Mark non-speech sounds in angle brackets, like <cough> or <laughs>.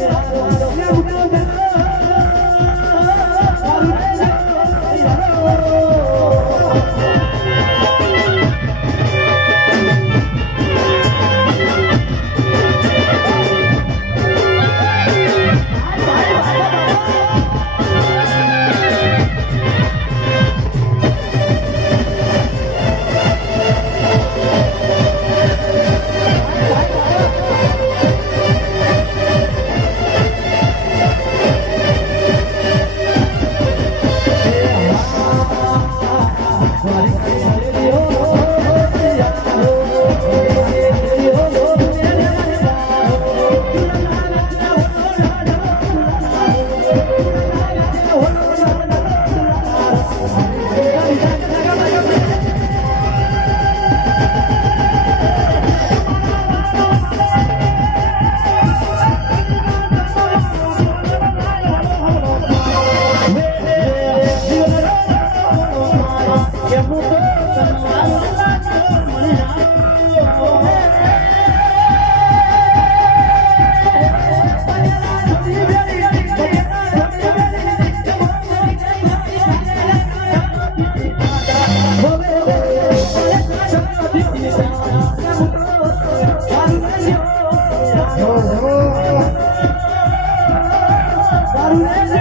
Yeah, yeah, oh, yeah. Yeah. <laughs>